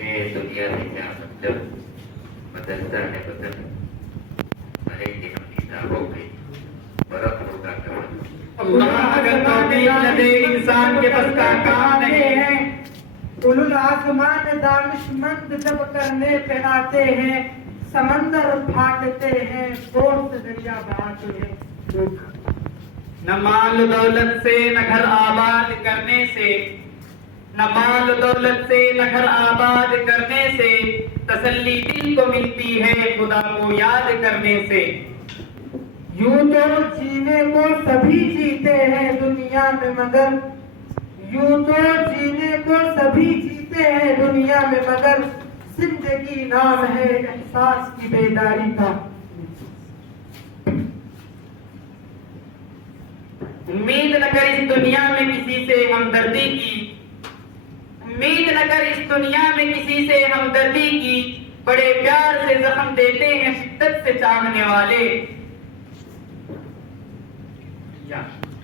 ہمیں دنیا سے کیا مطلب، بدلتا ہے بدل، بھلے کہ ہم کتابوں میں فرق ہوگا کبھی۔ اللہ اگر توفیق نہ دے انسان کے بس کا کام نہیں ہے، اولو العزمان دانشمند جب کرنے پہ آتے ہیں، سمندر پھاٹتے ہیں، زور سے دریا بہاتے ہیں۔ نہ مال دولت سے نہ گھر آباد کرنے سے، نہ مال دولت سے نہ گھر آباد کرنے سے، تسلی دل کو ملتی ہے خدا کو یاد کرنے سے۔ یوں تو جینے کو سبھی جیتے ہیں دنیا میں مگر، یوں تو جینے کو سبھی جیتے ہیں دنیا میں مگر، زندگی نام ہے احساس کی بیداری کا۔ امید نہ کر اس دنیا میں کسی سے ہمدردی کی، امید نہ کر اس دنیا میں کسی سے ہمدردی کی، بڑے پیار سے زخم دیتے ہیں شدت سے چاہنے والے۔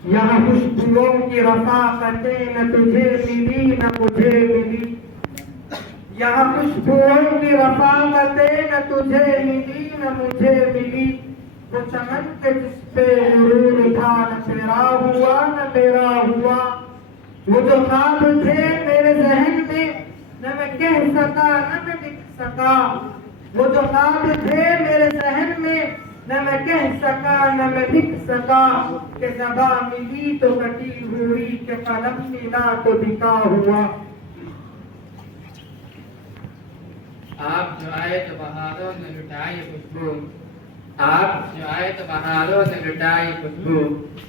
یہاں خوشبوؤں کی رفاقتیں نہ تجھے ملی نہ مجھے ملی، یہاں خوشبوؤں کی رفاقتیں نہ تجھے ملی نہ مجھے ملی، وہ چمن کے جس پہ غرور تھا نہ تیرا ہوا نہ میرا ہوا، وہ جو خواب تھے میرے ذہن میں نہ میں کہہ سکا نہ میں لکھ سکا، وہ جو خواب تھے میرے ذہن میں نہ میں کہہ سکا نہ میں لکھ سکا، کہ زبان ملی تو کٹی ہوئی کہ قلم ملا تو بکا ہوا۔ آپ جو آئے تو بہاروں نے لٹائی خوشبو، آپ جو آئے تو بہاروں نے لٹائی خوشبو،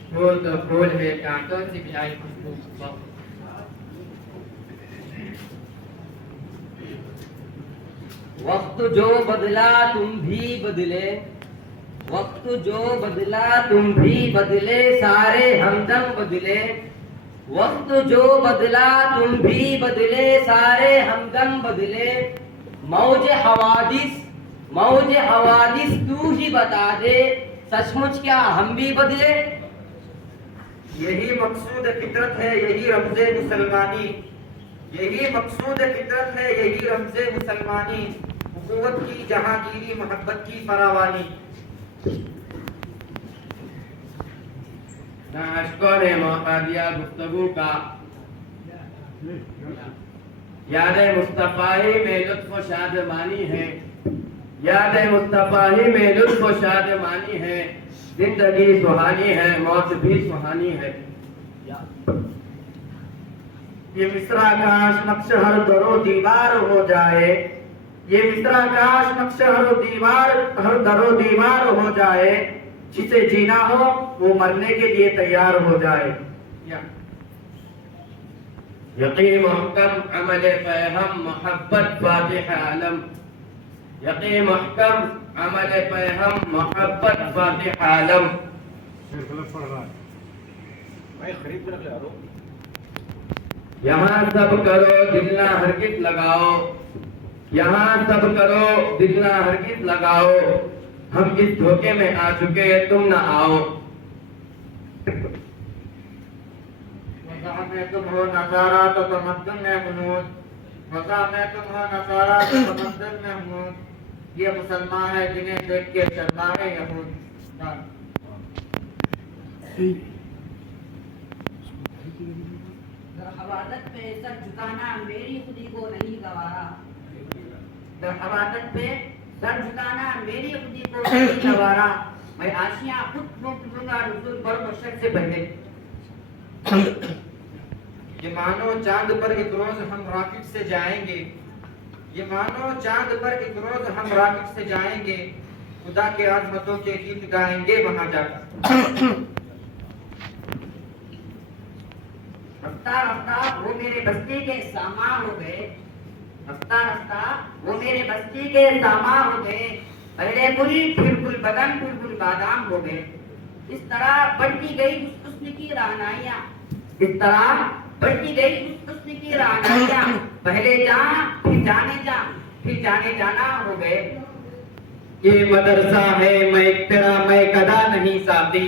پھول تو پھول ہے کانٹوں سے بھی آئی خوشبو۔ وقت جو بدلا تم بھی بدلے، وقت جو بدلا تم بھی بدلے، سارے ہمدم بدلے، وقت جو بدلا تم بھی بدلے، سارے ہمدم بدلے، موج حوادث تو ہی بتا دے، سچ مچ کیا ہم بھی بدلے۔ یہی مقصود فطرت ہے یہی رمز مسلمانی، یہی مقصود فطرت ہے یہی رمز مسلمانی، اخوت کی جہانگیری محبت کی فراوانی۔ نہ اشکوں نے موقع دیا گفتگو کا، یاد مصطفیٰ ہی میں لطف و شادمانی ہے، یاد مصطفیٰ ہی میں لطف و شادمانی ہے، زندگی سہانی ہے موت بھی سہانی ہے۔ یہ مصرع کاش نقش ہر در و دیوار ہو جائے، یہ مصرع کاش نقش ہر در و دیوار ہو جائے، جسے جینا ہو وہ مرنے کے لیے تیار ہو جائے۔ یقین محکم عمل پیہم محبت فاتح عالم، یقین محکم عمل پیہم محبت فاتح عالم۔ یہاں سب کرو دل نہ ہرگز لگاؤ، یہاں سب کرو دل نہ ہرگز لگاؤ، ہم اس دھوکے میں آ چکے تم نہ آؤ۔ وضع میں تم ہو نظارہ تو تمدن میں حنود، وضع میں تم ہو نظارہ تو تمدن میں حنود، یہ مسلمان ہے جنہیں دیکھ کے شرمائے یہود۔ در حوادث پہ سر جھکانا میری خودی کو نہیں گوارا، در حوادث پہ سر جھکانا میری خودی کو نہیں گوارا، میں آشیاں خود لوٹ لوں گا رسول پر مشرق سے پہلے۔ یہ مانو چاند پر ایک روز ہم راکٹ سے جائیں گے، یہ مانو چاند پر ایک روز ہم راکٹ سے جائیں گے، خدا کے عظمتوں کے گیت گائیں گے وہاں جا کر۔ رفتہ رفتہ وہ میرے بستی کے ساما ہو گئے، رفتہ رفتہ وہ میرے بستی کے ساما ہو گئے، پہلے پوری پھر گل بدن پھر گل بادام ہو گئے۔ اس طرح بڑھتی گئی اس حسن کی رہنائیاں، اس طرح بڑھتی گئی اس حسن کی رہنائیاں، پہلے جاں پھر جانے جاں پھر جانے جانا ہو گئے۔ یہ مدرسہ ہے میں تیرا میں کدا نہیں ساتھی،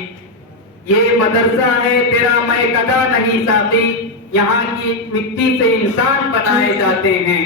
یہ مدرسہ ہے تیرا میں کدا نہیں ساتھی، یہاں کی مٹی سے انسان بنائے جاتے ہیں،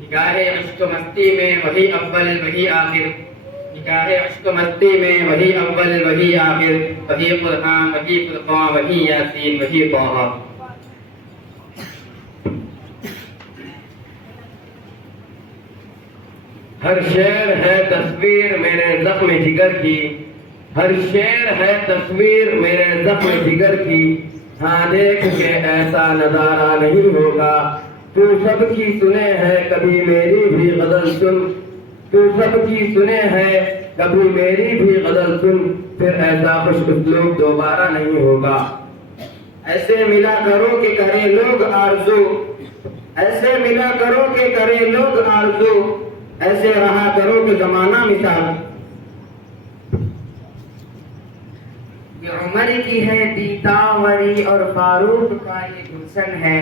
نگاہ عشق مستی میں وہی اول وہی آخر، نگاہ عشق مستی میں وہی اول وہی آخر، وہی قرآن وہی فرقان وہی یاسین وہی طہ۔ ہر شعر ہے تصویر میرے زخم جگر کی، ہر شعر ہے تصویر میرے زخم جگر کی، ہاں دیکھ کے ایسا نظارہ نہیں ہوگا، تو سب کی سنے ہے کبھی میری بھی غزل سن، تو سب کی سنے ہے کبھی میری بھی غزل سن، پھر ایسا خوش اسلوب دوبارہ نہیں ہوگا۔ ایسے ملا کرو کہ کرے لوگ آرزو، ایسے ملا کرو کہ کرے لوگ آرزو، ایسے رہا کرو کہ زمانہ مثال۔ یہ عمر کی ہے دیداوری اور فاروق کا یہ گلشن ہے،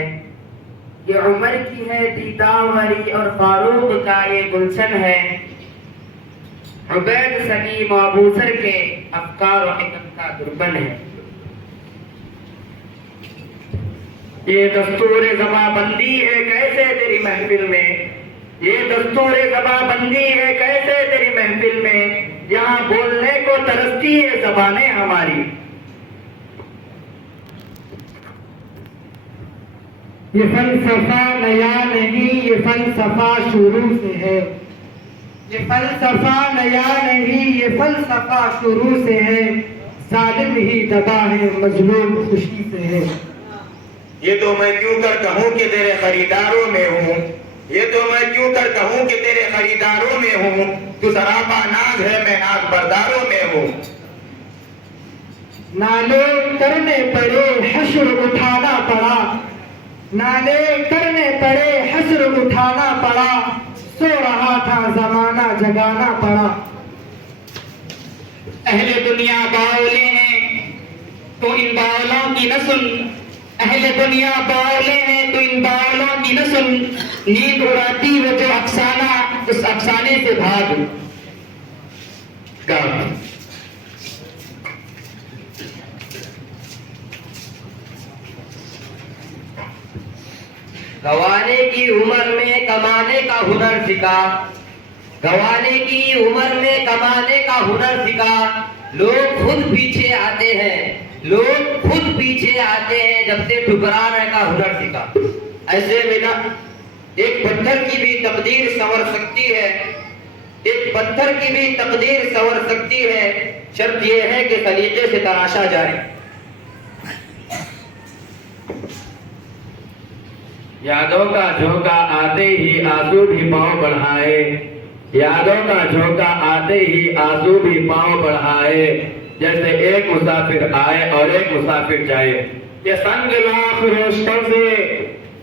یہ عمر کی ہے دیداوری اور فاروق کا یہ گلشن ہے، عبید سلیم و ابوذر کے افکار و حکم کا دربن ہے۔ یہ دستور زباں بندی ہے کیسے تیری محفل میں، یہ دستور زباں بندی ہے کیسے تیری محفل میں، یہاں بولنے کو ترستی ہے زبانیں ہماری۔ یہ فلسفہ نیا نہیں، یہ فلسفہ شروع سے ہے، یہ فلسفہ نیا نہیں، یہ فلسفہ شروع سے ہے، ظالم ہی دبا ہے مظلوم خوشی سے ہے۔ یہ تو میں کیوں کر کہوں کہ تیرے خریداروں میں ہوں، یہ تو میں کیوں کر کہوں کہ تیرے خریداروں میں ہوں، تو سراپا ناز ہے میں ناز برداروں میں ہوں۔ نالے کرنے پڑے حشر اٹھانا پڑا، نالے کرنے پڑے حشر اٹھانا پڑا، سو رہا تھا زمانہ جگانا پڑا۔ اہل دنیا باولے ہیں تو ان باولوں کی نہ سن، اہل دنیا باولے ہیں تو ان باولوں کی نہ سن، نیند اڑاتی وہ جو افسانہ اس افسانے سے بھاگ گا۔ گوانے کی عمر میں کمانے کا ہنر سکھا، گوانے کی عمر میں کمانے کا ہنر سکھا، لوگ خود پیچھے آتے ہیں، لوگ خود پیچھے آتے ہیں جب سے ٹھکرانے کا ہنر سکھا۔ ایسے بنا ایک پتھر کی بھی تقدیر سنور سکتی ہے، ایک پتھر کی بھی تقدیر سنور سکتی ہے، شرط یہ ہے کہ سلیقے سے تراشا جائے۔ یادوں کا جھونکا آتے ہی آنسو بھی پاؤں بڑھائے، یادوں کا جھونکا آتے ہی آنسو بھی پاؤں بڑھائے، جیسے ایک مسافر آئے اور ایک مسافر جائے۔ یہ سنگ لاکھ رشتوں سے،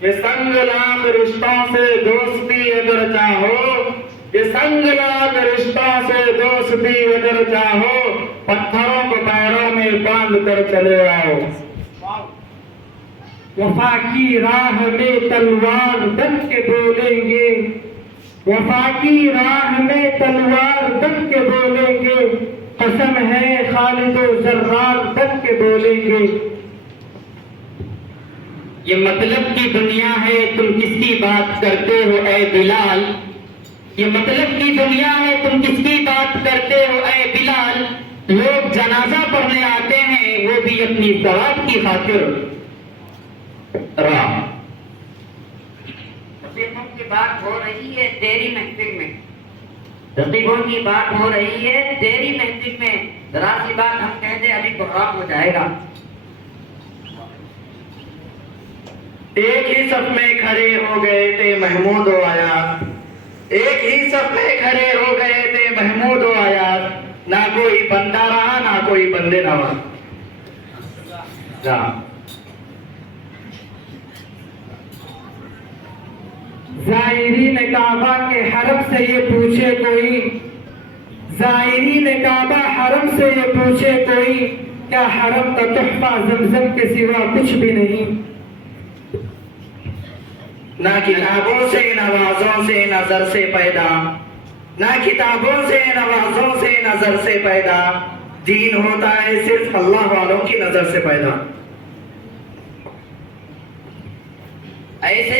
یہ سنگ لاکھ رشتوں سے دوستی اگر چاہو، یہ سنگ لاکھ رشتوں سے دوستی اگر چاہو، پتھروں کو پیروں میں باندھ کر چلے آؤ۔ وفا کی راہ میں تلوار بن کے بولیں گے، وفا کی راہ میں تلوار بن کے بولیں گے، قسم ہے خالد و زرار بن کے بولیں گے۔ یہ مطلب کی دنیا ہے تم کس کی بات کرتے ہو اے بلال، یہ مطلب کی دنیا ہے تم کس کی بات کرتے ہو اے بلال، لوگ جنازہ پڑھنے آتے ہیں وہ بھی اپنی ثواب کی خاطر۔ راہ رقیبوں کی بات ہو رہی ہے تیری محفل میں، رقیبوں کی بات ہو رہی ہے تیری محفل میں، ذرا سی بات ہم کہہ دیں ابھی بحران ہو جائے گا۔ ایک ہی صف میں کھڑے ہو گئے تھے محمود و آیات، ایک ہی صف میں کھڑے ہو گئے تھے محمود و آیات، نہ کوئی بندہ رہا نہ کوئی بندے نواز۔ زائرین کعبہ کے حرم سے یہ پوچھے کوئی، زائرین کعبہ حرم سے یہ پوچھے کوئی، کیا حرم کا تحفہ زمزم کے سوا کچھ بھی نہیں؟ نہ کتابوں سے نوازوں سے نظر سے پیدا، نہ کتابوں سے نوازوں سے نظر سے پیدا، دین ہوتا ہے صرف اللہ والوں کی نظر سے پیدا۔ ایسے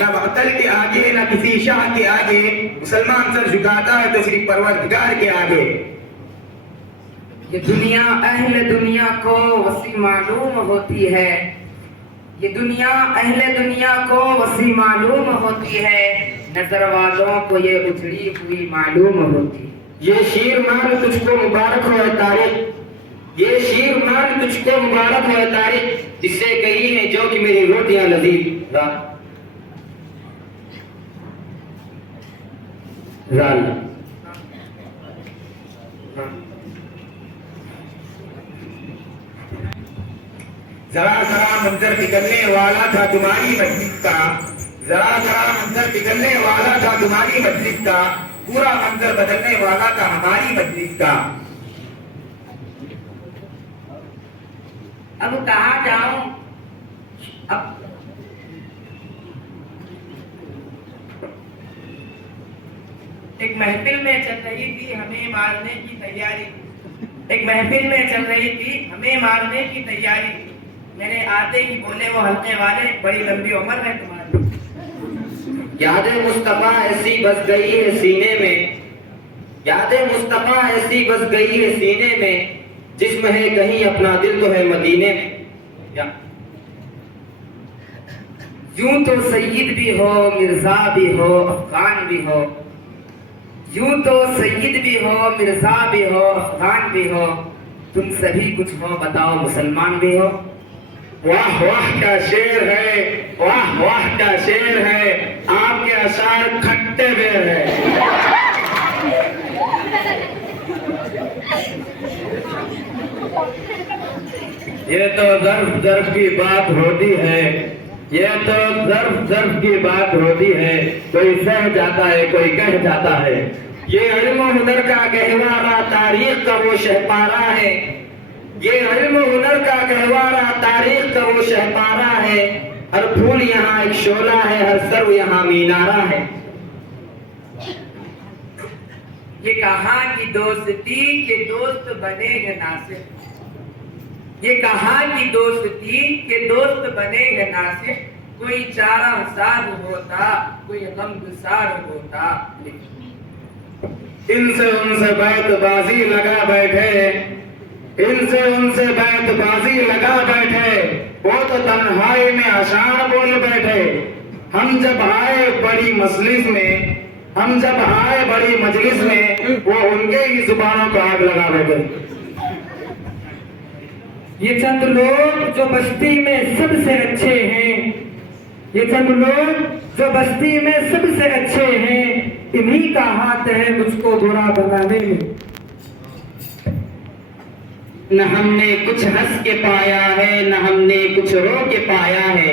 نہ عقل کے آگے نہ کسی شاہ کے آگے مسلمان سر جھکاتا ہے تو صرف پروردگار کے آگے. یہ دنیا اہل دنیا کو وسیع معلوم ہوتی ہے. یہ دنیا اہل دنیا کو وسیع معلوم ہوتی ہے. نظر والوں کو یہ اجڑی ہوئی معلوم ہوتی. یہ شیر مان تجھ کو مبارک ہو اے طارق. یہ شیر مان تجھ کو مبارک ہو اے طارق. جس سے کہی ہے جو کہ میری روٹیاں لذیذ رال. ذرا ذرا منظر بگڑنے والا تھا تمہاری مجلس کا. ذرا ذرا منظر بگڑنے والا تھا تمہاری مجلس کا. پورا منظر بدلنے والا تھا ہماری مجلس کا. اب کہاں جاؤں؟ اب ایک محفل میں چل رہی تھی ہمیں مارنے کی تیاری. ایک محفل میں چل رہی تھی ہمیں مارنے کی تیاری. میرے آتے ہی بولے وہ حلقے والے بڑی لمبی عمر ہے تمہاری. یاد مصطفیٰ ایسی بس گئی ہے سینے میں. یاد مصطفیٰ ایسی بس گئی ہے سینے میں. جسم ہے کہیں اپنا دل تو ہے مدینے میں. یوں تو سید بھی ہو مرزا بھی ہو افغان بھی ہو. یوں تو سید بھی ہو مرزا بھی ہو افغان بھی ہو. تم سبھی کچھ ہو بتاؤ مسلمان بھی ہو. واہ واہ کیا شعر ہے. واہ واہ کیا شعر ہے. آپ کے اشعار کھٹے بیر ہے. یہ تو ظرف ظرف کی بات ہوتی ہے. یہ تو ظرف ظرف کی بات ہوتی ہے. کوئی سہ جاتا ہے کوئی کہہ جاتا ہے. یہ علم و ہنر کا گہوارہ تاریخ کا وہ شہپارہ ہے. یہ علم و ہنر کا گہوارہ تاریخ کا وہ شہپارہ ہے. ہر پھول یہاں ایک شعلہ ہے ہر سرو یہاں مینارہ ہے. یہ کہاں کی دوستی کہ دوست بنے گے ناصر. یہ کہاں کی دوستی کہ دوست بنے گے ناصر. کوئی چارہ ساز ہوتا کوئی غم گسار ہوتا. ان سے ان سے بیت بازی لگا بیٹھے. ان سے ان سے بیت بازی لگا بیٹھے. وہ تو تنہائی میں اشعار بول بیٹھے. ہم جب آئے بڑی مجلس میں ہم جب آئے بڑی مجلس میں وہ ان کے ہی زبانوں کو آگ لگا بیٹھے. یہ چند لوگ جو بستی میں سب سے اچھے ہیں. یہ چند لوگ جو بستی میں سب سے اچھے ہیں. انہی کا ہاتھ ہے مجھ کو برا بنانے میں. نہ ہم نے کچھ ہنس کے پایا ہے نہ ہم نے کچھ رو کے پایا ہے.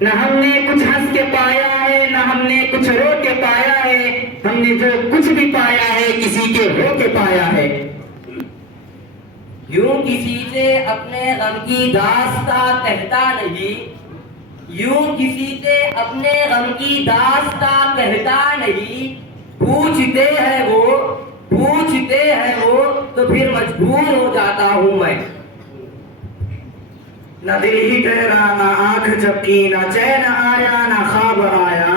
نہ ہم نے کچھ ہنس کے پایا ہے نہ ہم نے کچھ رو کے پایا ہے. ہم نے جو کچھ بھی پایا ہے کسی کے ہو کے پایا ہے. یوں کسی سے اپنے غم کی داستان کہتا نہیں. یوں کسی سے اپنے غم کی داستان کہتا نہیں. پوچھتے ہیں وہ تو پھر مجبور ہو جاتا ہوں میں. نہ دل ہی ٹھہرا نہ آنکھ جھپکی نہ چین آیا نہ خواب آیا.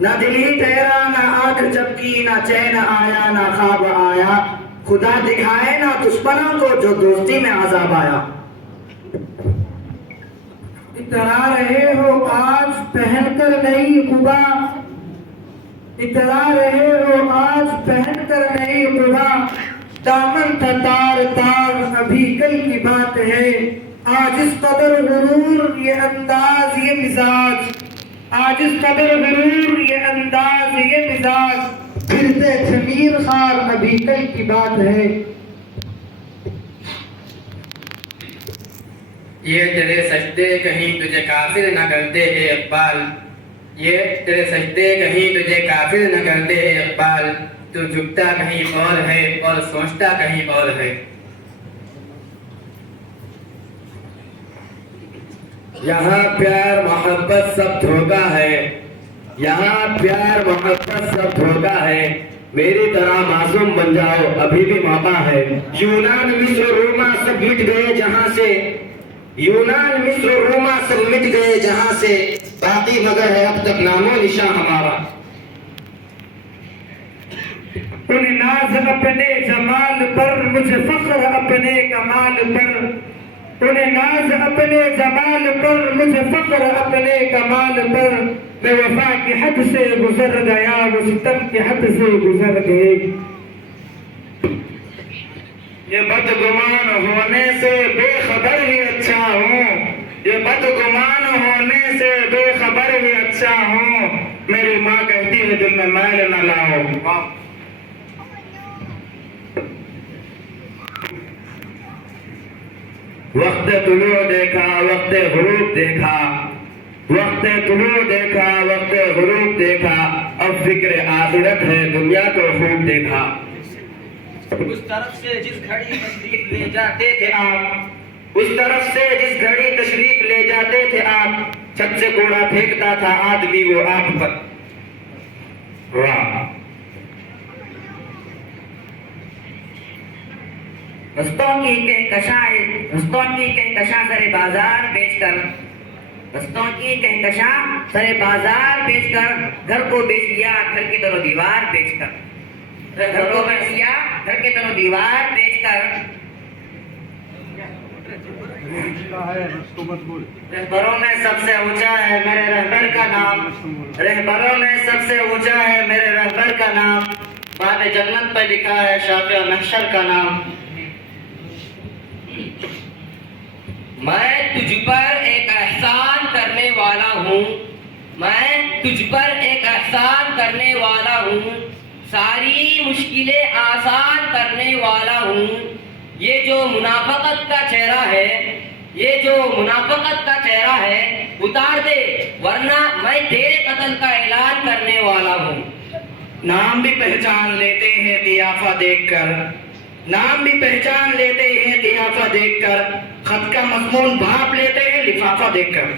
نہ دل ہی ٹھہرا نہ آنکھ جھپکی نہ چین آیا نہ خواب آیا. خدا دکھائے نہ دشمنوں کو جو دوستی میں عذاب آیا. اترا رہے ہو آج پہن کر نئی قبا. اترا رہے ہو آج پہن کر نئی قبا. دامن تھا تار تار ابھی کل کی بات ہے. آج اس قدر غرور یہ انداز یہ مزاج. آج اس قدر غرور یہ انداز یہ مزاج. پھرتے خمیر خار ابھی کل کی بات ہے. یہ تیرے سجدے کہیں تجھے کافر نہ کرتے اے اقبال. یہ تیرے سجدے کہیں تجھے کافر نہ کرتے اے اقبال. تو جھکتا کہیں اور ہے اور سوچتا کہیں اور ہے. یہاں پیار محبت سب دھوکا ہے. یہاں پیار محبت سب دھوکا ہے. میری طرح معصوم بن جاؤ ابھی بھی موقع ہے. یونان مصر روما سب مٹ گئے جہاں سے. یونان مصر و روما سب مٹ گئے جہاں سے، باقی مگر ہے اب تک نام و نشان ہمارا. انہیں ناز اپنے جمال پر، مجھے فخر اپنے کمال پر. انہیں ناز اپنے جمال پر، مجھے فخر اپنے کمال پر. میں وفا کی حد سے گزر گیا، وہ ستم کی حد سے گزر گئے. یہ بدگمان ہونے سے بے خبر ہی اچھا ہوں، یہ بدگمان ہونے سے بے خبر ہی اچھا ہوں. میری ماں کہتی ہے دل میں میل نہ لاؤ. وقت طلوع دیکھا، وقت غروب دیکھا، وقت طلوع دیکھا، وقت غروب دیکھا. اب فکر آخرت ہے، دنیا کو خوب دیکھا. اس طرف سے جس گھڑی تشریف لے جاتے تھے آپ، اس طرف سے جس گھڑی تشریف لے جاتے تھے آپ، چھت سے کوڑا پھینکتا تھا آدمی وہ آپ پر. واہ. رستوں کی کہکشاں سر بازار بیچ کر، رستوں کی کہکشاں سر بازار بیچ کر، گھر کو بیچ لیا گھر کے در و دیوار بیچ کر، گھر کو بیچ لیا گھر کے در و دیوار بیچ کر. رہبروں میں سب سے اونچا ہے میرے رہبر کا نام، رہبروں میں سب سے اونچا ہے میرے رہبر کا نام. باب جنت پہ لکھا ہے شافع محشر کا نام. میں تجھ پر ایک احسان کرنے والا ہوں، میں تجھ پر ایک احسان کرنے والا ہوں، ساری مشکلیں آسان کرنے والا ہوں. یہ جو منافقت کا چہرہ ہے، یہ جو منافقت کا چہرہ ہے اتار دے، ورنہ میں تیرے قتل کا اعلان کرنے والا ہوں. نام بھی پہچان لیتے ہیں قیافہ دیکھ کر، نام بھی پہچان لیتے ہیں قیافہ دیکھ کر. خط کا مضمون بھاپ لیتے ہیں لفافہ دیکھ کر.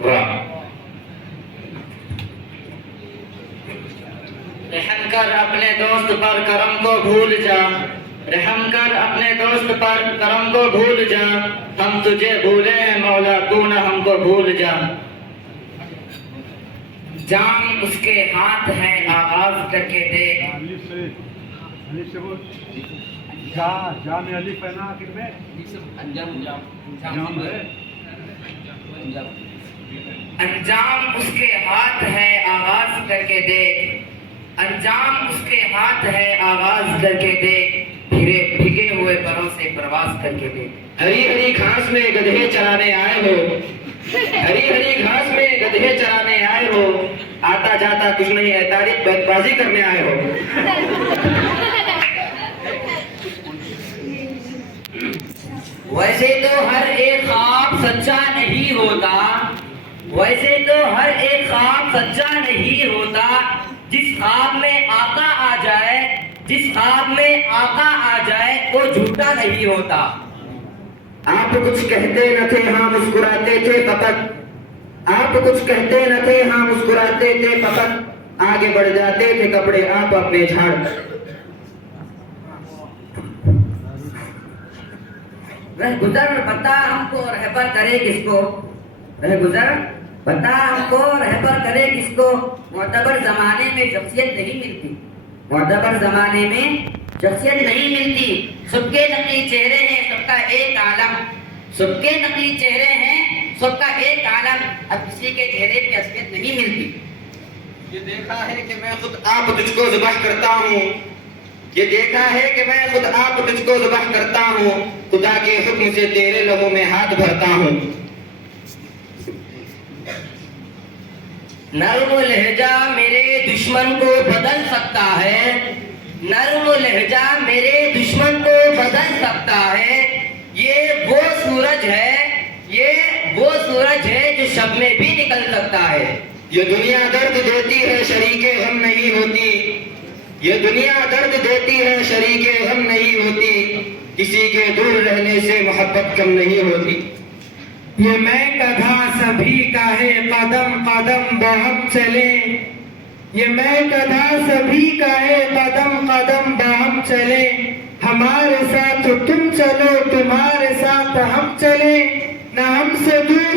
واہ. رحم کر اپنے دوست پر کرم کو بھول جا، رحم کر اپنے دوست پر کرم کو بھول جا. ہم تجھے بھولے ہیں مولا، تو نہ ہم کو بھول جا. جام اس کے ہاتھ ہے آغاز کر کے دیکھ، انجام اس کے ہاتھ ہے آغاز کر کے دیکھ، انجام اس کے ہاتھ ہے آغاز کر کے دیکھ. بھگے ہوئے پروں سے پرواز کر کے دیکھ. ہری ہری گھاس میں گدھے چرانے آئے ہو، ہری ہری گھاس میں گدھے چرانے آئے ہو. آتا جاتا کچھ نہیں ہے، تاریخ بازی کرنے آئے ہو. ویسے تو ہر ایک خواب سچا نہیں ہوتا، ویسے تو ہر ایک خواب سچا نہیں ہوتا. جس خواب میں آقا آ جائے، جس خواب میں آقا آ جائے وہ جھوٹا نہیں ہوتا. آپ کچھ کہتے نہ تھے ہاں مسکراتے تھے پپت، آپ کچھ کہتے نہ تھے ہاں مسکراتے تھے پپت. آگے بڑھ جاتے تھے کپڑے آپ اپنے جھاڑ. رہ گزر بتا ہم کو رہبر کرے کس کو، رہ گزر بتا ہم کو رہبر کرے کس کو. معتبر زمانے میں شخصیت نہیں ملتی، معتبر زمانے میں شخصیت نہیں ملتی. سب کے نقلی چہرے ہیں سب کا ایک عالم، سب کے نقلی چہرے ہیں سب کا ایک عالم. اب کسی کے چہرے کی اصلیت نہیں ملتی. یہ دیکھا ہے کہ میں خود آپ تجھ کو ذبح کرتا ہوں، یہ دیکھا ہے کہ میں خود آپ تجھ کو ذبح کرتا ہوں. خدا کے حکم سے تیرے لبوں میں ہاتھ بھرتا ہوں. نرم لہجہ میرے دشمن کو بدل سکتا ہے، نرم لہجہ میرے دشمن کو بدل سکتا ہے. یہ وہ سورج ہے، یہ وہ سورج ہے جو شب میں بھی نکل سکتا ہے. یہ دنیا درد دیتی ہے شریک ہم نہیں ہوتی، یہ دنیا درد دیتی ہے شریک ہم نہیں ہوتی. کسی کے دور رہنے سے محبت کم نہیں ہوتی. یہ میں گدھا سبھی کا ہے قدم قدم بہم چلے، یہ میں گدھا سبھی کا ہے قدم قدم بہم چلے. ہمارے ساتھ تم چلو تمہارے ساتھ ہم چلیں،